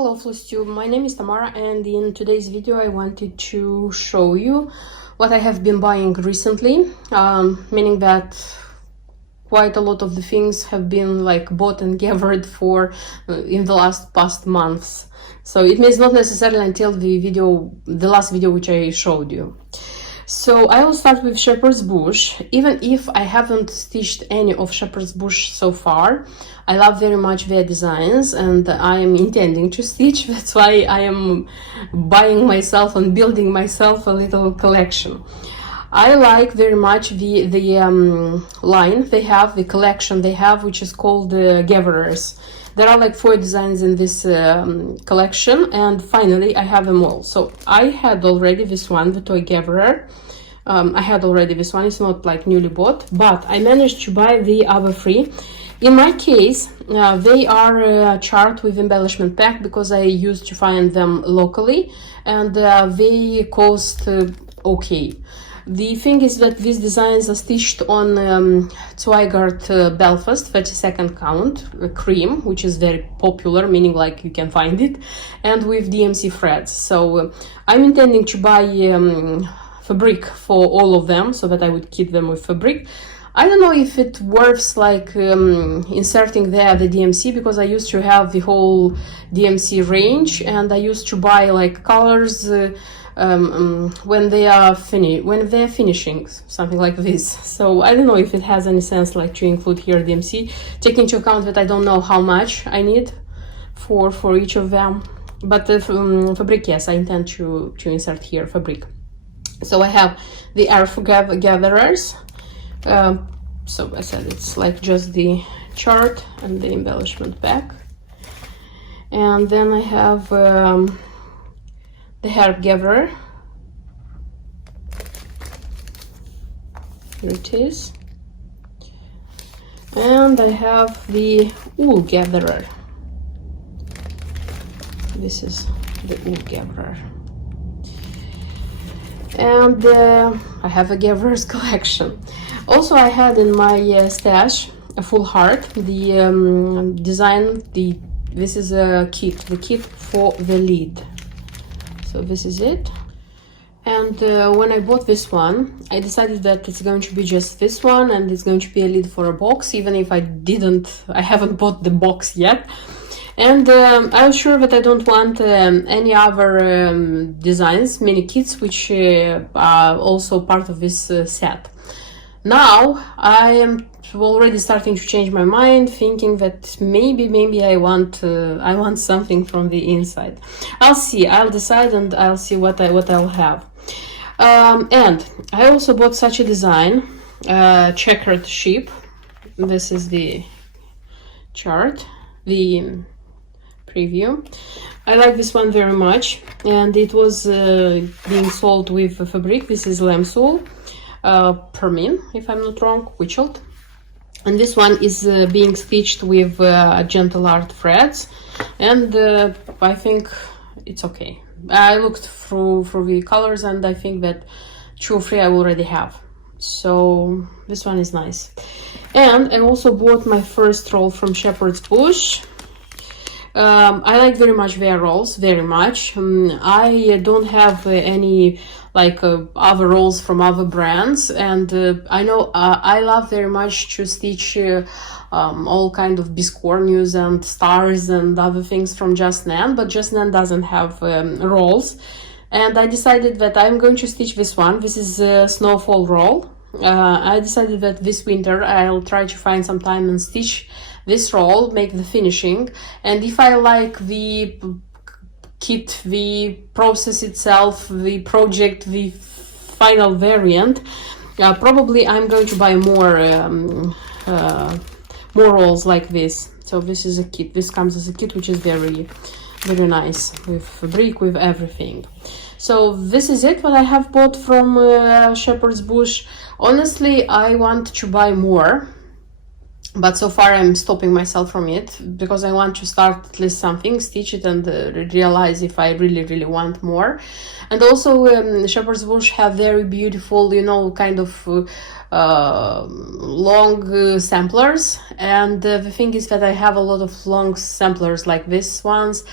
Hello FlossTube, my name is Tamara, and in today's video I wanted to show you what I have been buying recently, meaning that quite a lot of the things have been like bought and gathered for in the past months. So it means not necessarily until the last video which I showed you. So I will start with Shepherd's Bush. Even if I haven't stitched any of Shepherd's Bush so far, I love very much their designs and I am intending to stitch. That's why I am buying myself and building myself a little collection. I like very much the line they have, the collection they have, which is called the Gouverneurs. There are like 4 designs in this collection, and finally I have them all. So I had already this one, the toy Gouverneur. I had already this one, it's not like newly bought, but I managed to buy the other 3. In my case, they are charged with embellishment pack because I used to find them locally, and they cost okay. The thing is that these designs are stitched on Zweigart Belfast 32nd count cream, which is very popular, meaning like you can find it, and with DMC threads. So I'm intending to buy fabric for all of them so that I would keep them with fabric. I don't know if it works like inserting there the DMC, because I used to have the whole DMC range and I used to buy like colors when they are finishing something like this. So I don't know if it has any sense like to include here DMC, taking into account that I don't know how much I need for each of them. But the fabric, yes, I intend to insert here fabric. So I have the Earth Gatherers. So I said it's like just the chart and the embellishment pack. And then I have the Herb Gatherer. Here it is. And I have the Wool Gatherer. This is the Wool Gatherer. And I have a Gatherer's collection. Also, I had in my stash a full heart, the design, this is a kit, the kit for the lid. So this is it. And when I bought this one, I decided that it's going to be just this one and it's going to be a lid for a box, even if I haven't bought the box yet. And I'm sure that I don't want any other designs, mini kits, which are also part of this set. Now I am already starting to change my mind, thinking that maybe I want something from the inside. I'll see. I'll decide and I'll see what I'll have. And I also bought such a design, checkered sheep. This is the chart, the preview. I like this one very much, and it was being sold with fabric. This is lambswool, Permin, if I'm not wrong, Witchold. And this one is being stitched with gentle art threads, and I think it's okay. I looked through the colors and I think that 2 or 3 I already have. So this one is nice. And I also bought my first roll from Shepherd's Bush. I like very much their rolls, very much. I don't have any like other rolls from other brands, and I know I love very much to stitch all kind of biscornues and stars and other things from Just Nan, but Just Nan doesn't have rolls, and I decided that I'm going to stitch this one. This is a snowfall roll. I decided that this winter I'll try to find some time and stitch this roll, make the finishing, and if I like the kit, the process itself, the project, the final variant, probably I'm going to buy more rolls like this. So this is a kit. This comes as a kit, which is very nice, with fabric, with everything. So this is it, what I have bought from Shepherd's Bush. Honestly, I want to buy more, but so far I'm stopping myself from it because I want to start at least something, stitch it, and realize if I really want more. And also Shepherd's Bush have very beautiful, you know, kind of long samplers, and the thing is that I have a lot of long samplers like this ones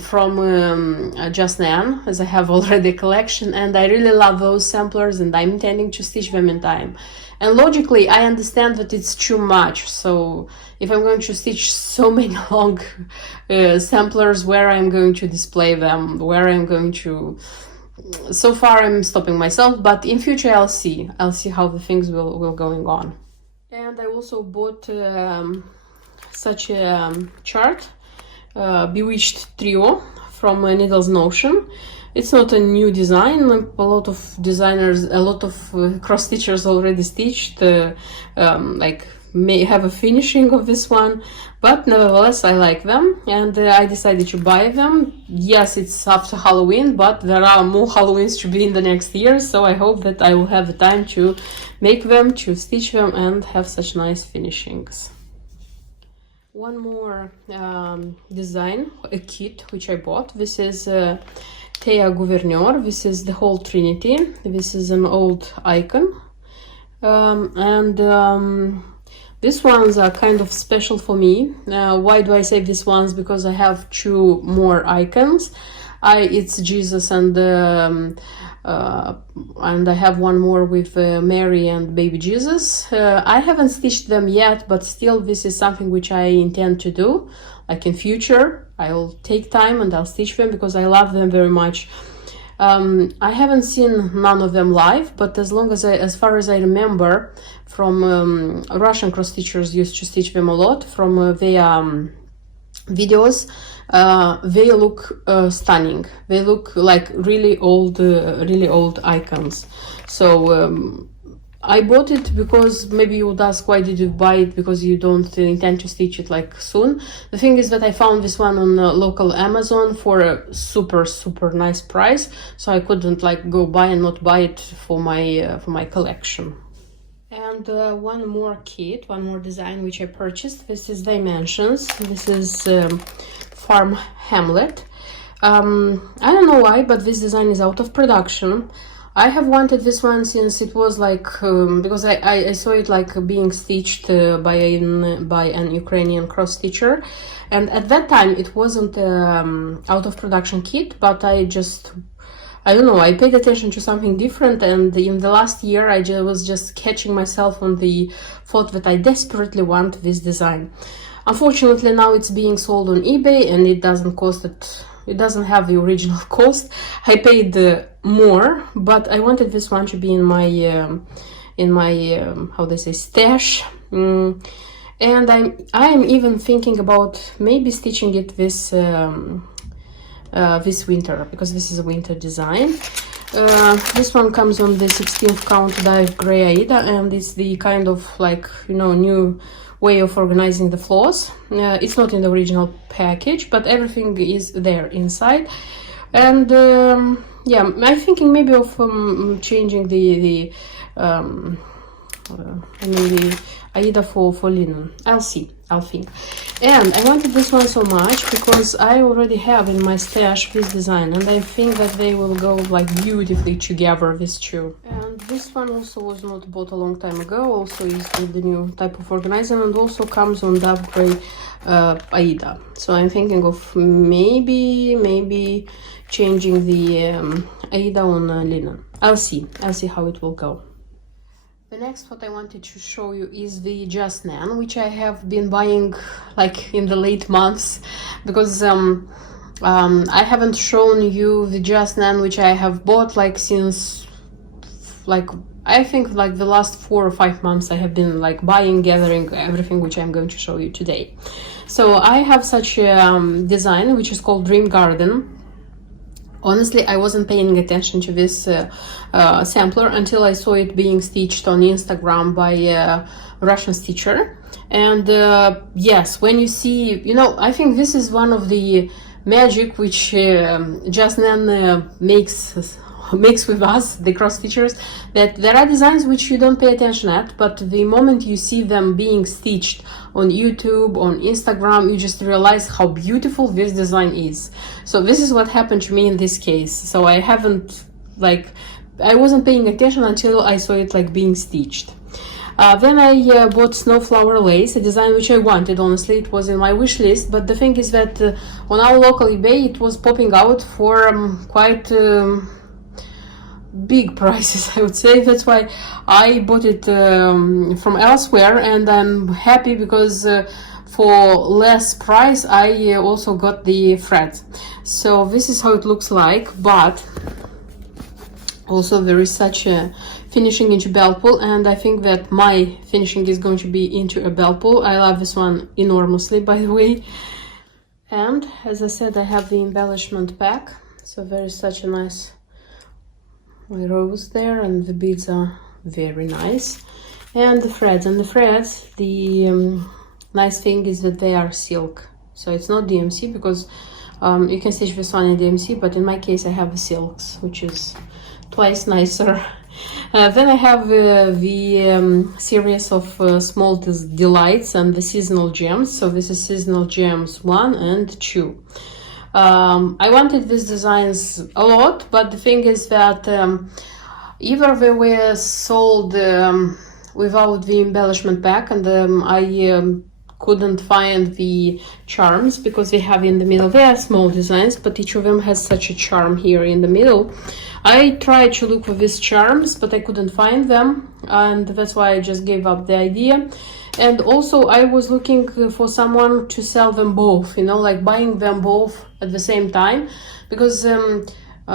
from Just Nan, as I have already a collection, and I really love those samplers, and I'm intending to stitch them in time. And logically, I understand that it's too much. So if I'm going to stitch so many long samplers, where I'm going to display them, where I'm going to... So far, I'm stopping myself, but in future, I'll see how the things will going on. And I also bought such a chart, Bewitched Trio from Needles Notion. It's not a new design. A lot of designers, a lot of cross stitchers already stitched, like may have a finishing of this one, but nevertheless I like them, and I decided to buy them. Yes, it's after Halloween, but there are more Halloweens to be in the next year, so I hope that I will have the time to make them, to stitch them, and have such nice finishings. One more design, a kit which I bought. This is Thea Gouverneur. This is the whole Trinity. This is an old icon, these ones are kind of special for me. Why do I say these ones? Because I have two more icons. It's Jesus and I have one more with Mary and baby Jesus. I haven't stitched them yet, but still this is something which I intend to do. Like in future, I'll take time and I'll stitch them because I love them very much. I haven't seen none of them live, but as far as I remember, from Russian cross stitchers used to stitch them a lot from their videos. They look stunning. They look like really old icons. So I bought it because maybe you would ask, why did you buy it? Because you don't intend to stitch it like soon. The thing is that I found this one on local Amazon for a super nice price, so I couldn't like go buy and not buy it for my collection. And one more kit, one more design which I purchased. This is Dimensions. This is Farm Hamlet. I don't know why, but this design is out of production. I have wanted this one since it was like because I saw it like being stitched by an Ukrainian cross stitcher, and at that time it wasn't out of production kit, but I don't know, I paid attention to something different, and in the last year I was just catching myself on the thought that I desperately want this design. Unfortunately, now it's being sold on eBay and it doesn't cost it. It doesn't have the original cost. I paid more, but I wanted this one to be in my how they say, stash. And I'm even thinking about maybe stitching it this winter, because this is a winter design. This one comes on the 16th count dyed gray Aida, and it's the kind of like, you know, new way of organizing the floors. It's not in the original package, but everything is there inside. And yeah, I'm thinking maybe of changing the Aida for linen. I'll think. And I wanted this one so much because I already have in my stash this design, and I think that they will go like beautifully together, these two. And this one also was not bought a long time ago, also is with the new type of organizer, and also comes on dark gray Aida. So I'm thinking of maybe changing the Aida on linen. I'll see how it will go. The next what I wanted to show you is the Just Nan, which I have been buying like in the late months, because I haven't shown you the Just Nan which I have bought like since like I think like the last 4 or 5 months. I have been like buying, gathering everything which I'm going to show you today. So I have such a design which is called Dream Garden. Honestly, I wasn't paying attention to this sampler until I saw it being stitched on Instagram by a Russian stitcher. And yes, when you see, you know, I think this is one of the magic which Just Nan makes with us, the cross stitchers, that there are designs which you don't pay attention at, but the moment you see them being stitched on YouTube, on Instagram, you just realize how beautiful this design is. So this is what happened to me in this case. So I haven't like I wasn't paying attention until I saw it like being stitched. Then I bought snowflower lace, a design which I wanted. Honestly, it was in my wish list, but the thing is that on our local eBay it was popping out for quite big prices, I would say. That's why I bought it from elsewhere, and I'm happy because for less price I also got the threads. So this is how it looks like, but also there is such a finishing into belt pull, and I think that my finishing is going to be into a belt pull. I love this one enormously, by the way. And as I said, I have the embellishment pack, so there is such a nice rose there, and the beads are very nice, and the threads, the nice thing is that they are silk, so it's not DMC, because you can stitch this one in DMC, but in my case I have the silks, which is twice nicer. Then I have the series of small delights and the seasonal gems. So this is seasonal gems 1 and 2. I wanted these designs a lot, but the thing is that either they were sold without the embellishment pack, and I couldn't find the charms, because they have in the middle, they are small designs, but each of them has such a charm here in the middle. I tried to look for these charms, but I couldn't find them, and that's why I just gave up the idea. And also I was looking for someone to sell them both, you know, like buying them both at the same time, because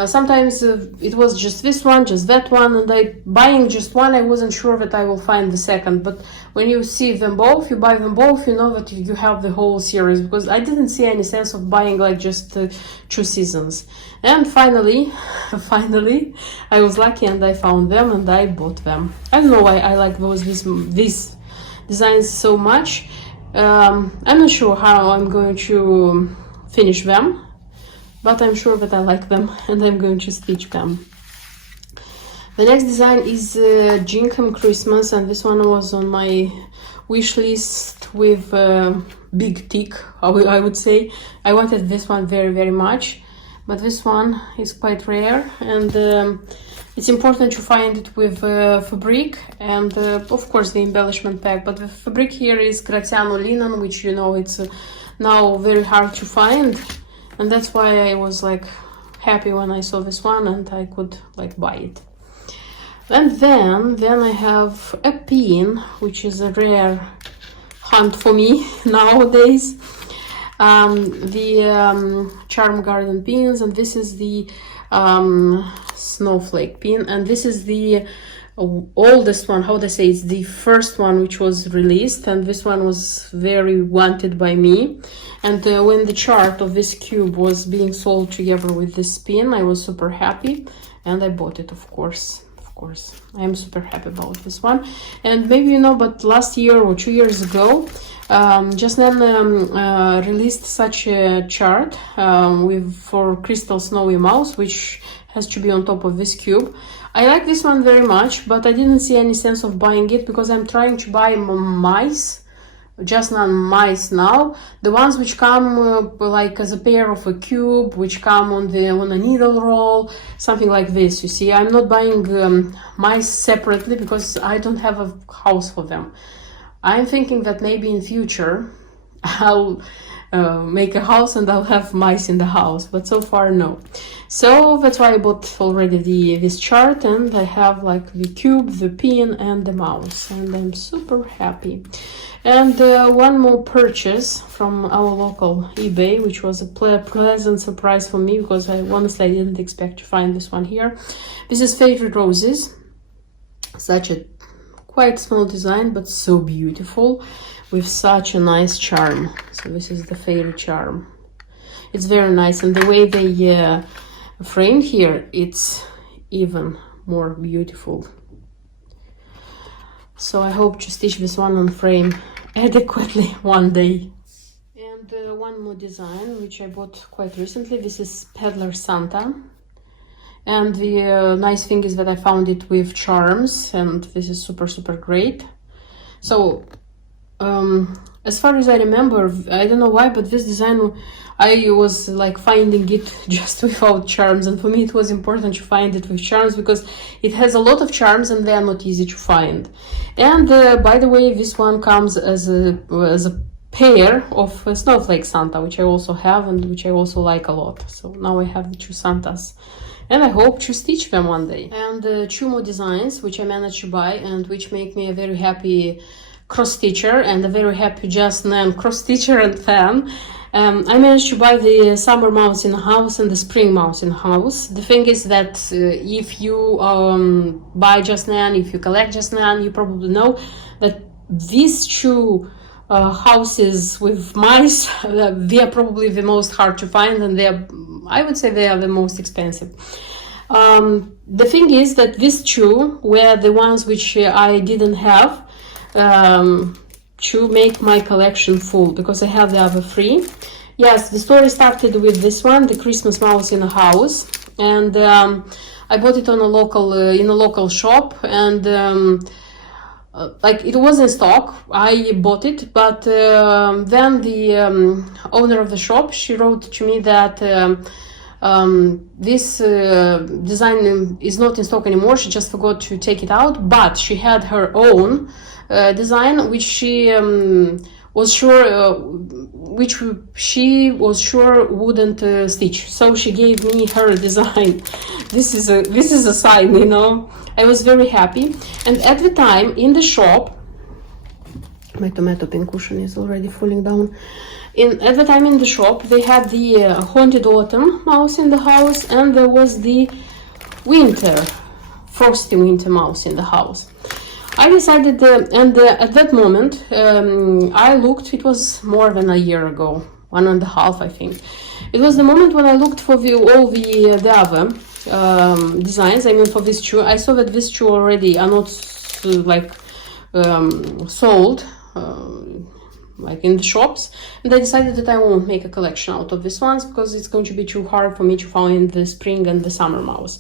sometimes it was just this one, just that one, and buying just one, I wasn't sure that I will find the second. But when you see them both, you buy them both, you know that you have the whole series, because I didn't see any sense of buying like just 2 seasons. And finally I was lucky and I found them and I bought them. I don't know why I like these designs so much. I'm not sure how I'm going to finish them, but I'm sure that I like them and I'm going to stitch them. The next design is Gingham Christmas, and this one was on my wish list with big tick, I would say. I wanted this one very, very much, but this one is quite rare, and it's important to find it with fabric and of course the embellishment pack. But the fabric here is Gratiano linen, which, you know, it's now very hard to find, and that's why I was like happy when I saw this one and I could like buy it. And then I have a pin, which is a rare hunt for me nowadays. The Charm Garden pins, and this is the snowflake pin, and this is the oldest one. How do I say? It's the first one which was released, and this one was very wanted by me. And when the chart of this cube was being sold together with this pin, I was super happy and I bought it, of course. I am super happy about this one. And maybe you know, but last year or 2 years ago, Jasmine released such a chart for Crystal Snowy Mouse, which has to be on top of this cube. I like this one very much, but I didn't see any sense of buying it because I'm trying to buy mice, just not mice now, the ones which come like as a pair of a cube, which come on a needle roll, something like this. You see, I'm not buying mice separately because I don't have a house for them. I'm thinking that maybe in future I'll make a house and I'll have mice in the house, but so far no. So that's why I bought already this chart, and I have like the cube, the pin and the mouse, and I'm super happy. And one more purchase from our local eBay, which was a pleasant surprise for me, because honestly I didn't expect to find this one here. This is Favorite Roses, such a quite small design but so beautiful, with such a nice charm. So this is the fairy charm. It's very nice, and the way they framed here, it's even more beautiful. So I hope to stitch this one on frame adequately one day. And one more design which I bought quite recently. This is Peddler Santa, and the nice thing is that I found it with charms, and this is super great. So as far as I remember, I don't know why, but this design, I was like finding it just without charms, and for me it was important to find it with charms because it has a lot of charms and they are not easy to find. And by the way, this one comes as a pair of snowflake Santa, which I also have and which I also like a lot. So now I have the two Santas, and I hope to stitch them one day. And two more designs which I managed to buy and which make me a very happy cross stitcher and a very happy just nan cross stitcher and fan. I managed to buy the summer mouse in the house and the spring mouse in the house. The thing is that if you buy just nan, if you collect just nan, you probably know that these two houses with mice, they are probably the most hard to find, and I would say they are the most expensive. The thing is that these two were the ones which I didn't have to make my collection full, because I have the other three. Yes, the story started with this one, the Christmas mouse in a house, and I bought it on a local in a local shop, and like it was in stock. I bought it, but then the owner of the shop, she wrote to me that this design is not in stock anymore. She just forgot to take it out, but she had her own design which she was sure wouldn't stitch, so she gave me her design. This is a sign, you know. I was very happy. And at the time in the shop, my tomato pincushion is already falling down. At the time in the shop, they had the haunted autumn mouse in the house, and there was the frosty winter mouse in the house. I decided, at that moment, I looked, it was more than a year ago, 1.5 I think. It was the moment when I looked for all the other designs. I mean, for these two, I saw that these two already are not sold like in the shops, and I decided that I won't make a collection out of these ones because it's going to be too hard for me to find the spring and the summer mouse.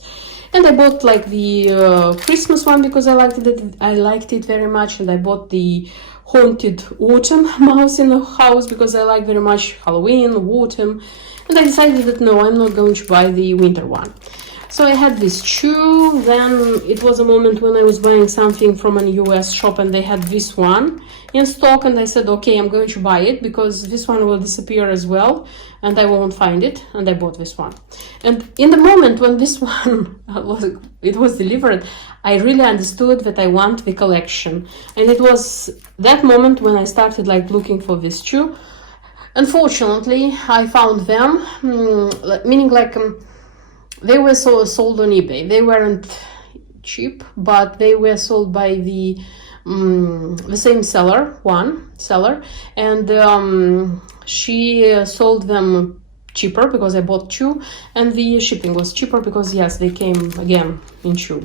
And I bought like the Christmas one because I liked it very much, and I bought the haunted autumn mouse in the house because I like very much Halloween, autumn, and I decided that no, I'm not going to buy the winter one. So I had these two. Then it was a moment when I was buying something from a US shop and they had this one in stock, and I said, okay, I'm going to buy it because this one will disappear as well and I won't find it, and I bought this one. And in the moment when this one was delivered, I really understood that I want the collection, and it was that moment when I started like looking for these two. Unfortunately, I found them, meaning like they were sold on eBay. They weren't cheap, but they were sold by the same seller, and she sold them cheaper because I bought two, and the shipping was cheaper because yes, they came again in two.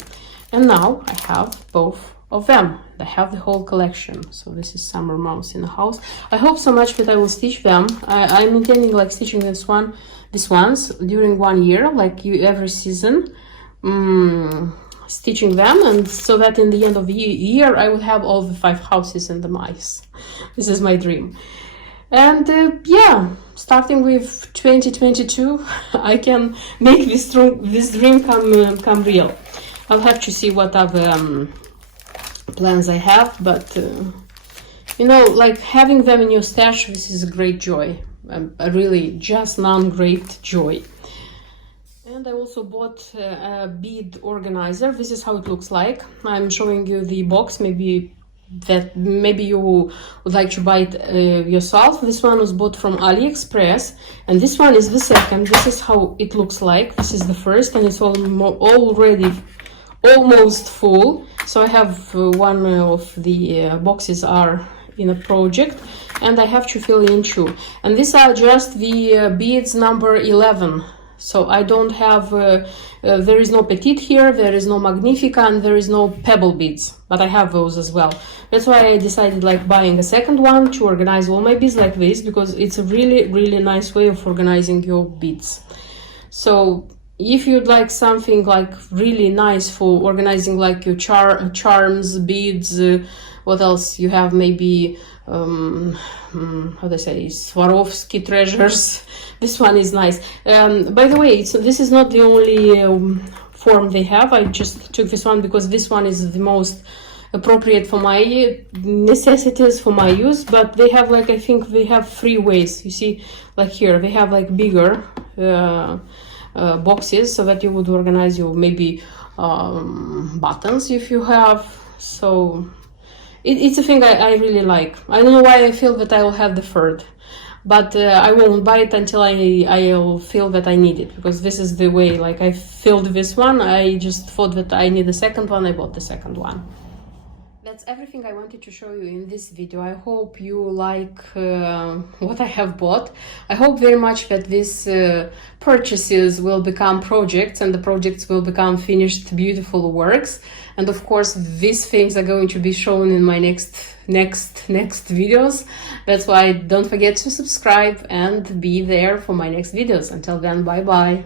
And now I have both of them. I have the whole collection. So this is summer mouse in the house. I hope so much that I will stitch them. I'm intending like stitching these ones during 1 year, like every season, stitching them, and so that in the end of the year I will have all the 5 houses and the mice. This is my dream. And yeah, starting with 2022, I can make this dream come real. I'll have to see what other plans I have, but you know, like having them in your stash, this is a great joy, a really just great joy. And I also bought a bead organizer. This is how it looks like. I'm showing you the box. Maybe you would like to buy it yourself. This one was bought from AliExpress, and this one is the second. This is how it looks like. This is the first, and it's already almost full. So I have one of the boxes are in a project, and I have to fill in 2. And these are just the beads number 11. So I don't have, there is no petite here, there is no magnifica, and there is no pebble beads, but I have those as well. That's why I decided like buying a second one to organize all my beads like this, because it's a really, really nice way of organizing your beads. So if you'd like something like really nice for organizing like your charms, beads, what else you have, maybe how do I say, Swarovski treasures. This one is nice. By the way, this is not the only form they have. I just took this one because this one is the most appropriate for my necessities, for my use. But they have, like, I think they have 3 ways. You see, like here they have like bigger boxes so that you would organize your maybe buttons if you have. So it's a thing I really like. I don't know why I feel that I will have the third, but I won't buy it until I'll feel that I need it, because this is the way, like, I filled this one. I just thought that I need the second one. I bought the second one. That's everything I wanted to show you in this video. I hope you like what I have bought. I hope very much that these purchases will become projects, and the projects will become finished, beautiful works. And of course, these things are going to be shown in my next videos. That's why don't forget to subscribe and be there for my next videos. Until then, bye bye.